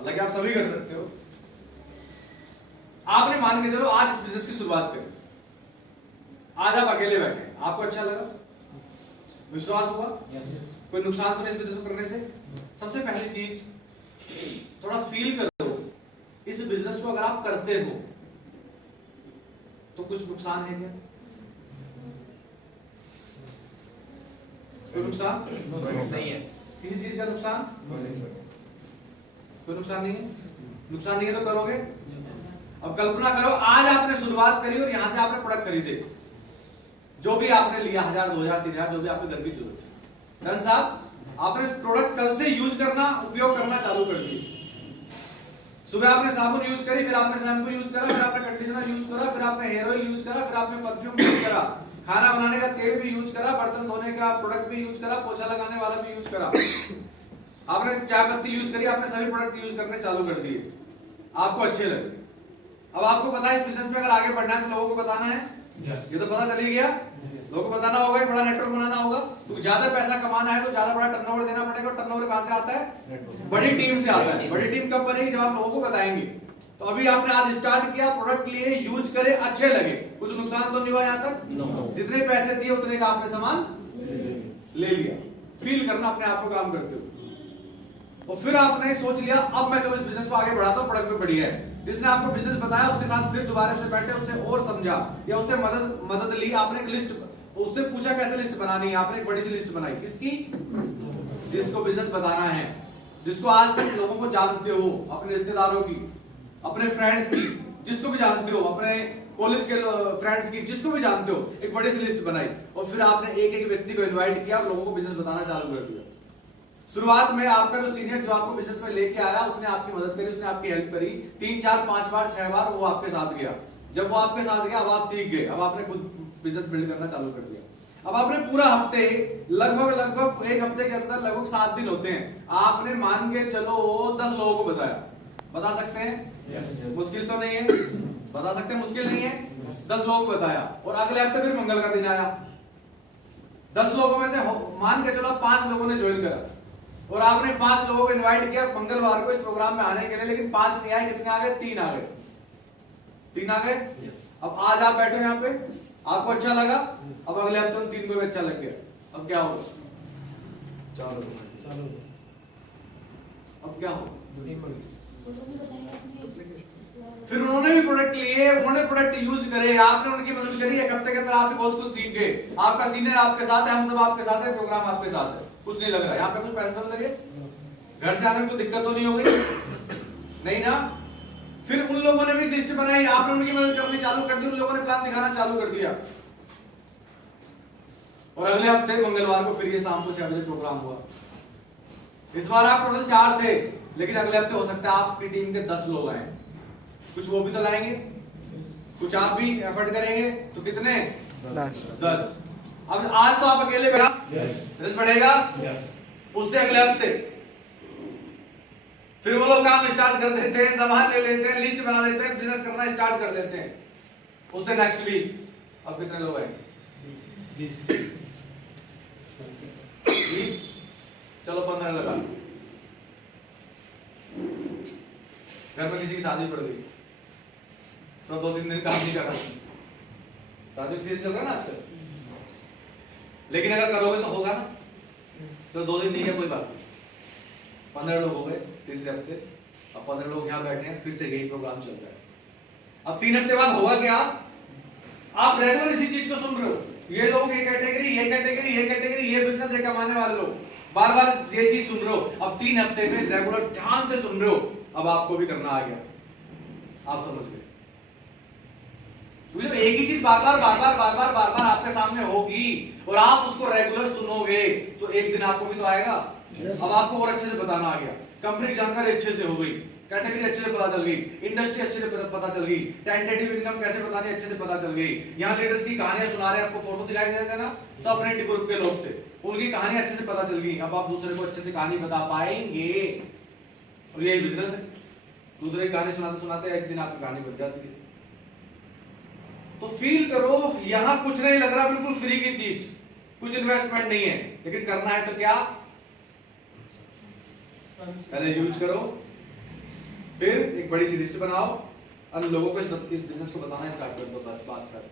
हालांकि आप सभी कर सकते हो। आपने मान के चलो आज इस बिजनेस की शुरुआत करी, आज आप अकेले बैठे, आपको अच्छा लगा, विश्वास हुआ, कोई नुकसान तो नहीं इस बिजनेस को करने से। सबसे पहली चीज थोड़ा फील करो, इस बिजनेस को अगर आप करते हो तो कुछ नुकसान है क्या? कोई नुकसान नहीं है, किसी चीज का नुकसान? कोई नुकसान नहीं है। नुकसान नहीं है तो करोगे। अब कल्पना करो आज आपने शुरुआत करी और यहां से आपने प्रोडक्ट खरीदे, जो भी आपने लिया 1000 2000 3000 जो भी आपके घर की जरूरत है, धन साहब आपने प्रोडक्ट कल से यूज करना उपयोग करना चालू कर दिए। सुबह आपने साबुन यूज करी, फिर आपने शैम्पू यूज करा, फिर आपने कंडीशनर यूज करा, फिर आपने हेयर ऑयल यूज करा, फिर आपने परफ्यूम यूज करा, खाना बनाने का तेल भी यूज करा, बर्तन धोने का प्रोडक्ट भी यूज करा, पोछा लगाने वाला भी यूज करा, आपने चाय पत्ती यूज करी, आपने सभी प्रोडक्ट यूज करने चालू कर दिए, आपको अच्छे लगे। अब आपको पता है इस बिजनेस में अगर आगे बढ़ना है तो लोगों को बताना है। ये तो पता चल ही गया, लोगों को बताना होगा, बड़ा नेटवर्क बनाना होगा, तो ज्यादा पैसा कमाना है तो ज्यादा बड़ा टर्नओवर देना पड़ेगा। टर्नओवर कहां से आता है? बड़ी टीम से आता है। बड़ी टीम कब बनेगी? जब आप लोगों को बताएंगे। तो अभी आपने आज स्टार्ट किया, प्रोडक्ट लिए, यूज करे, अच्छे लगे, कुछ नुकसान तो नहीं हुआ यहां तक? जितने पैसे दिए उतने का आपने सामान ले लिया। फील करना अपने आप को काम करते हो। और फिर आपने सोच लिया अब मैं चलो इस बिजनेस को आगे बढ़ाता हूं, प्रोडक्ट में बढ़िया है। जिसने आपको बिजनेस बताया उसके साथ फिर दोबारा से बैठे, उससे और समझा या उससे मदद ली, आपने एक लिस्ट, उससे पूछा कैसे लिस्ट बनानी है, आपने एक बड़ी सी लिस्ट बनाई। किसकी? जिसको बिजनेस बताना है, जिसको आज तक लोगों को जानते हो, अपने रिश्तेदारों की, अपने फ्रेंड्स की, जिसको भी जानते हो, अपने कॉलेज के फ्रेंड्स की, जिसको भी जानते हो, एक बड़ी सी लिस्ट बनाई और फिर आपने एक एक व्यक्ति को इनवाइट किया और लोगों को बिजनेस बताना चालू कर दिया। शुरुआत में आपका जो सीनियर जो आपको बिजनेस में लेके आया उसने आपकी मदद करी, उसने आपकी हेल्प करी, 3 4 5 बार 6 बार वो आपके साथ गया। जब वो आपके साथ गया अब आप सीख गए, अब आपने खुद बिजनेस बिल्ड करना चालू कर दिया। अब आपने पूरा हफ्ते लगभग एक हफ्ते के अंदर लगभग 7 दिन होते हैं, आपने मान के चलो 10 लोगों को बताया। बता सकते हैं? मुश्किल तो नहीं है, बता सकते हैं मुश्किल नहीं है। 10 लोगों को बताया और अगले हफ्ते फिर मंगल का दिन आया। 10 लोगों में से मान के चलो 5 लोगों ने ज्वाइन करा और आपने 5 लोगों को इनवाइट किया मंगलवार को इस प्रोग्राम में आने के लिए, लेकिन 5 नहीं आए। कितने आ गए? 3 आ गए। 3 आ गए। अब आज आप बैठो यहाँ पे, आपको अच्छा लगा, अब अगले हफ्ते उन 3 को भी अच्छा लग गया। अब क्या होगा? अब क्या होगा? फिर उन्होंने भी प्रोडक्ट लिए, उन्होंने प्रोडक्ट यूज करे, आपने उनकी मदद करी, एक हफ्ते के अंदर आप बहुत कुछ सीख गए। आपका सीनियर आपके साथ है, हम सब आपके साथ है, प्रोग्राम आपके साथ है, कुछ नहीं लग रहा है यहाँ पे, कुछ पैसे तो लगे, घर से आने में कोई दिक्कत तो नहीं हो गई? नहीं ना। फिर उन लोगों ने भी लिस्ट बनाई, आपने उनकी मदद करनी चालू कर दी, उन लोगों ने प्लान दिखाना चालू कर दिया और अगले हफ्ते मंगलवार को फिर ये शाम को 6 बजे प्रोग्राम हुआ। इस बार आप टोटल 4 थे, लेकिन अगले हफ्ते हो सकता है आपकी टीम के 10 लोग आए, कुछ वो भी तो लाएंगे, कुछ आप भी एफर्ट करेंगे, तो कितने? 10। अब आज तो आप अकेले बैठा, रिस्क बढ़ेगा, उससे अगले हफ्ते फिर वो लोग काम स्टार्ट कर देते हैं, सामान ले लेते हैं, लिस्ट बना देते हैं, बिजनेस करना स्टार्ट कर देते हैं। उससे नेक्स्ट वीक अब कितने लोग आए? 20। चलो 15 लगा। घर में किसी की शादी पड़ गई तो 2-3 दिन काम नहीं कर रहा, शादी की सीजन चल रहा है ना आजकल, लेकिन अगर करोगे तो होगा ना। तो 2 दिन नहीं है कोई बात, 15 लोग हो गए तीसरे हफ्ते। अब 15 लोग यहाँ बैठे हैं, फिर से यही प्रोग्राम चल रहा है। अब 3 हफ्ते बाद होगा क्या? आप रेगुलर इसी चीज को सुन रहे हो, ये लोग ये कैटेगरी, ये कैटेगरी, ये कैटेगरी, ये बिजनेस, ये कमाने वाले लोग, बार बार ये चीज सुन रहे हो। अब 3 हफ्ते में रेगुलर ध्यान से सुन रहे हो, अब आपको भी करना आ गया, आप समझ गए। तो एक ही चीज बार बार आपके सामने होगी और आप उसको रेगुलर सुनोगे तो एक दिन आपको भी तो आएगा। अब आपको और अच्छे से बताना आ गया, कंपनी की जानकारी अच्छे से हो गई, कैटेगरी अच्छे से पता चल गई, इंडस्ट्री अच्छे से पता चल गई, टेंटेटिव इनकम कैसे बतानी अच्छे से पता चल गई। यहाँ लीडर्स की कहानियां सुना रहे हैं, आपको फोटो दिखाई देते हैं ना, सब अपने ग्रुप के लोग थे, उनकी कहानी अच्छे से पता चल गई। अब आप दूसरे को अच्छे से कहानी बता पाएंगे और यही बिजनेस है, दूसरे की कहानी सुनाते सुनाते एक दिन आपकी कहानी बन जाती है। तो फील करो यहां कुछ नहीं लग रहा, बिल्कुल फ्री की चीज, कुछ इन्वेस्टमेंट नहीं है, लेकिन करना है तो क्या? पहले यूज करो, फिर एक बड़ी सी लिस्ट बनाओ और लोगों को इस बिजनेस को बताना स्टार्ट कर दो, बस बात कर।